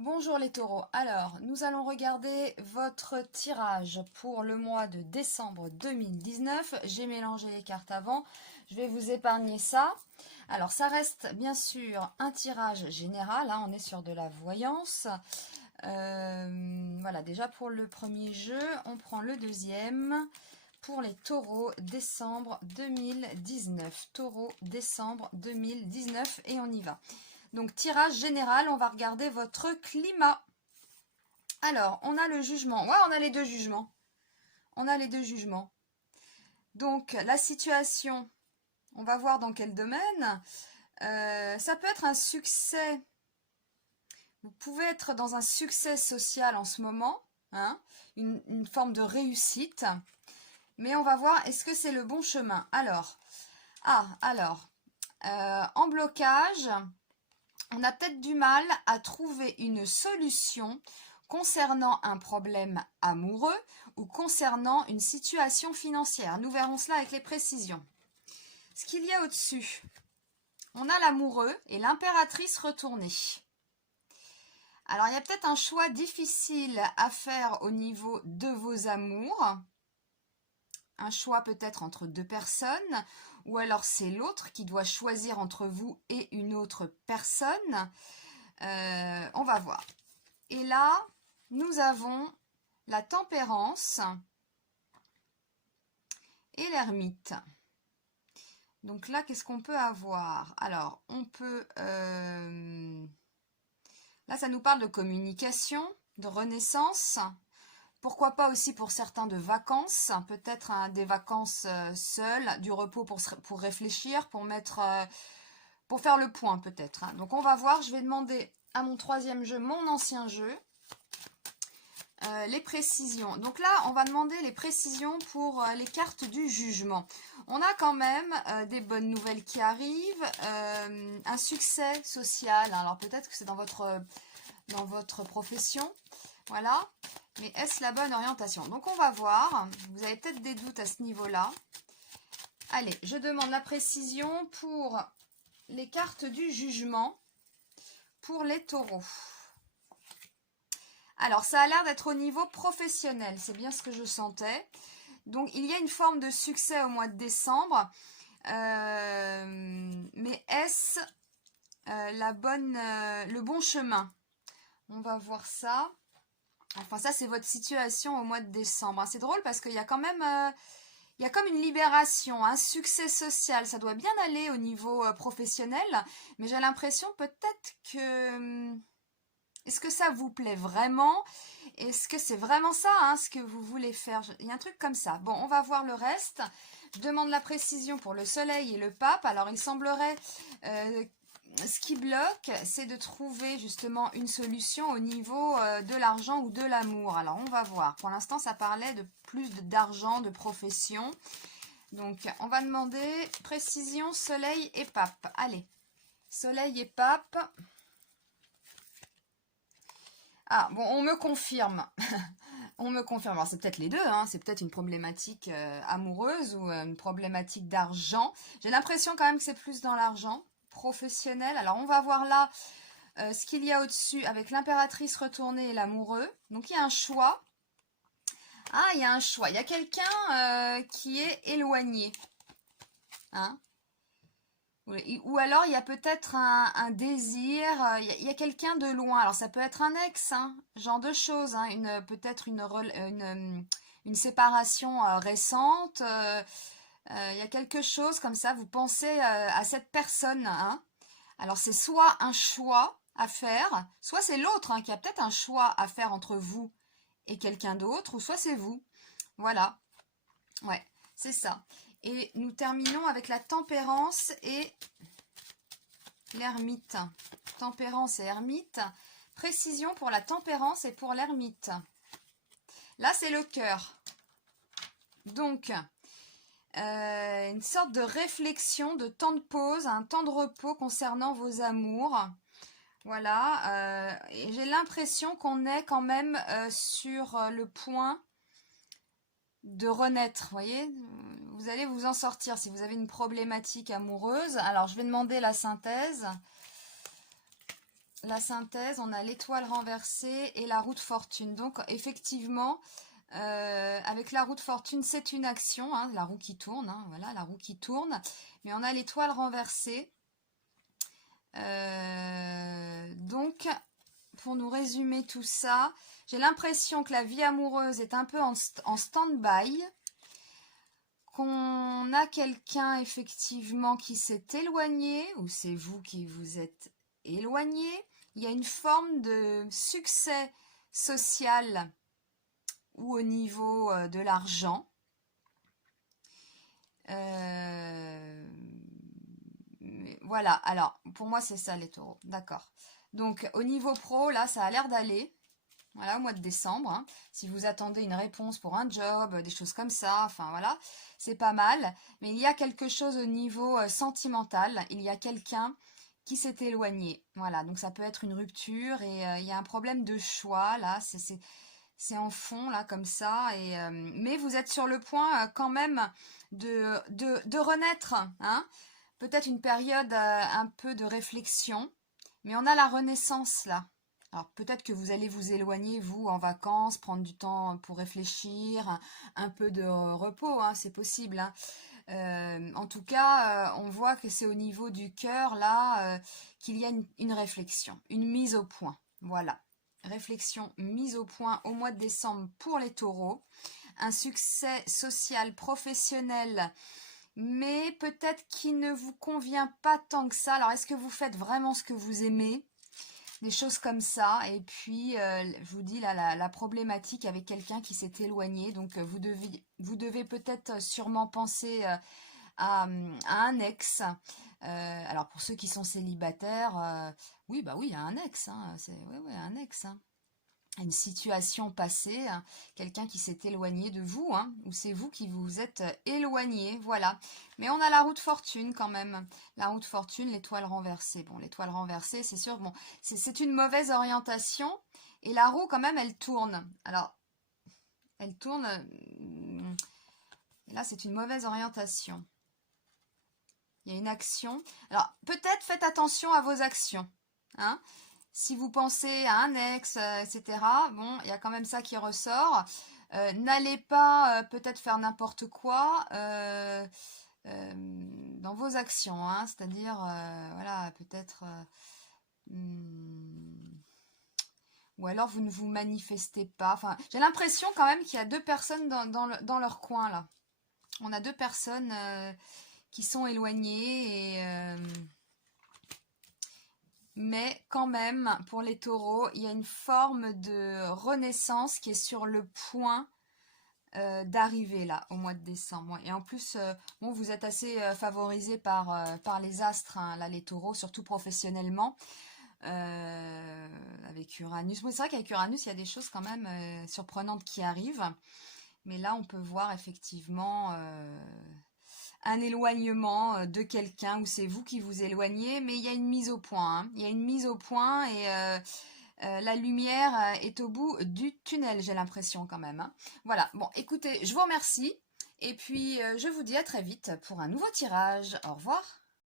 Bonjour les taureaux, alors nous allons regarder votre tirage pour le mois de décembre 2019. J'ai mélangé les cartes avant, je vais vous épargner ça. Alors ça reste bien sûr un tirage général, hein, on est sur de la voyance. Voilà, déjà pour le premier jeu, on prend le deuxième pour les taureaux décembre 2019. Taureau décembre 2019 et on y va. Donc, tirage général, on va regarder votre climat. Alors, on a le jugement. Ouais, on a les deux jugements. On a les deux jugements. Donc, la situation, on va voir dans quel domaine. Ça peut être un succès. Vous pouvez être dans un succès social en ce moment, hein, une forme de réussite. Mais on va voir, est-ce que c'est le bon chemin? Alors, en blocage, on a peut-être du mal à trouver une solution concernant un problème amoureux ou concernant une situation financière. Nous verrons cela avec les précisions. Ce qu'il y a au-dessus, on a l'amoureux et l'impératrice retournée. Alors, il y a peut-être un choix difficile à faire au niveau de vos amours. Un choix peut-être entre deux personnes, ou alors c'est l'autre qui doit choisir entre vous et une autre personne. On va voir. Et là, nous avons la tempérance et l'ermite. Donc là, qu'est-ce qu'on peut avoir? Alors, on peut... là, ça nous parle de communication, de renaissance. Pourquoi pas aussi pour certains de vacances, peut-être des vacances seules, du repos pour réfléchir, pour faire le point peut-être. Hein. Donc on va voir, je vais demander à mon troisième jeu, mon ancien jeu, les précisions. Donc là, on va demander les précisions pour les cartes du jugement. On a quand même des bonnes nouvelles qui arrivent, un succès social. Alors peut-être que c'est dans votre profession, voilà. Mais est-ce la bonne orientation? Donc on va voir, vous avez peut-être des doutes à ce niveau-là. Allez, je demande la précision pour les cartes du jugement pour les taureaux. Alors, ça a l'air d'être au niveau professionnel, c'est bien ce que je sentais. Donc, il y a une forme de succès au mois de décembre. Mais est-ce le bon chemin? On va voir ça. Enfin, ça, c'est votre situation au mois de décembre. C'est drôle parce qu'il y a quand même... il y a comme une libération, un succès social. Ça doit bien aller au niveau professionnel. Mais j'ai l'impression peut-être que... Est-ce que ça vous plaît vraiment? Est-ce que c'est vraiment ça, hein, ce que vous voulez faire? Il y a un truc comme ça. Bon, on va voir le reste. Je demande la précision pour le soleil et le pape. Alors, il semblerait... ce qui bloque, c'est de trouver justement une solution au niveau de l'argent ou de l'amour. Alors, on va voir. Pour l'instant, ça parlait de plus d'argent, de profession. Donc, on va demander précision, soleil et pape. Allez, soleil et pape. Ah, bon, on me confirme. On me confirme. Alors, c'est peut-être les deux, hein. C'est peut-être une problématique amoureuse ou une problématique d'argent. J'ai l'impression quand même que c'est plus dans l'argent professionnel. Alors, on va voir là ce qu'il y a au-dessus avec l'impératrice retournée et l'amoureux. Donc, il y a un choix. Ah, il y a un choix. Il y a quelqu'un qui est éloigné. Hein? Ou alors, il y a peut-être un désir, il y a quelqu'un de loin. Alors, ça peut être un ex, hein, genre de choses, hein, peut-être une séparation récente. Il y a quelque chose comme ça, vous pensez à cette personne. Hein. Alors, c'est soit un choix à faire, soit c'est l'autre hein, qui a peut-être un choix à faire entre vous et quelqu'un d'autre, ou soit c'est vous. Voilà, ouais, c'est ça. Et nous terminons avec la tempérance et l'ermite. Tempérance et ermite. Précision pour la tempérance et pour l'ermite. Là, c'est le cœur. Donc, une sorte de réflexion, de temps de pause, un temps de repos concernant vos amours. Voilà. Et j'ai l'impression qu'on est quand même sur le point de renaître, vous voyez, vous allez vous en sortir si vous avez une problématique amoureuse. Alors, je vais demander la synthèse. la synthèse, on a l'étoile renversée et la roue de fortune. Donc, effectivement, avec la roue de fortune, c'est une action, hein, la roue qui tourne, hein, voilà, la roue qui tourne. Mais on a l'étoile renversée. Donc, pour nous résumer tout ça, j'ai l'impression que la vie amoureuse est un peu en stand-by, qu'on a quelqu'un effectivement qui s'est éloigné, ou c'est vous qui vous êtes éloigné. Il y a une forme de succès social ou au niveau de l'argent. Voilà, alors pour moi c'est ça les taureaux, d'accord. Donc au niveau pro, là ça a l'air d'aller, voilà, au mois de décembre, hein. Si vous attendez une réponse pour un job, des choses comme ça, enfin voilà, c'est pas mal. Mais il y a quelque chose au niveau sentimental, il y a quelqu'un qui s'est éloigné, voilà, donc ça peut être une rupture et il y a un problème de choix, là, c'est en fond, là, comme ça, et, mais vous êtes sur le point quand même de renaître, hein. Peut-être une période un peu de réflexion, mais on a la renaissance là. Alors peut-être que vous allez vous éloigner, vous, en vacances, prendre du temps pour réfléchir, un peu de repos, hein, c'est possible, hein. En tout cas, on voit que c'est au niveau du cœur là qu'il y a une réflexion, une mise au point. Voilà, réflexion mise au point au mois de décembre pour les taureaux. Un succès social, professionnel, mais peut-être qu'il ne vous convient pas tant que ça. Alors, est-ce que vous faites vraiment ce que vous aimez? Des choses comme ça. Et puis, je vous dis, là, la problématique avec quelqu'un qui s'est éloigné. Donc, vous devez peut-être sûrement penser à un ex. Alors, pour ceux qui sont célibataires, oui, bah oui, il y a un ex. Hein, ouais, un ex. Hein, une situation passée, hein, quelqu'un qui s'est éloigné de vous, hein, ou c'est vous qui vous êtes éloigné, voilà. Mais on a la roue de fortune quand même, la roue de fortune, l'étoile renversée. Bon, l'étoile renversée, c'est sûr, bon, c'est une mauvaise orientation, et la roue quand même, elle tourne. Alors, elle tourne, et là c'est une mauvaise orientation. Il y a une action. Alors, peut-être faites attention à vos actions, hein. Si vous pensez à un ex, etc., bon, il y a quand même ça qui ressort. N'allez pas peut-être faire n'importe quoi dans vos actions, hein, c'est-à-dire, voilà, peut-être... ou alors vous ne vous manifestez pas. Enfin, j'ai l'impression quand même qu'il y a deux personnes dans leur coin, là. On a deux personnes qui sont éloignées et... mais quand même, pour les taureaux, il y a une forme de renaissance qui est sur le point d'arriver là, au mois de décembre. Et en plus, bon, vous êtes assez favorisés par les astres, hein, là, les taureaux, surtout professionnellement, avec Uranus. Bon, c'est vrai qu'avec Uranus, il y a des choses quand même surprenantes qui arrivent. Mais là, on peut voir effectivement un éloignement de quelqu'un, ou c'est vous qui vous éloignez, mais il y a une mise au point, hein. Il y a une mise au point et la lumière est au bout du tunnel, j'ai l'impression quand même, hein. Voilà, bon, écoutez, je vous remercie et puis je vous dis à très vite pour un nouveau tirage. Au revoir.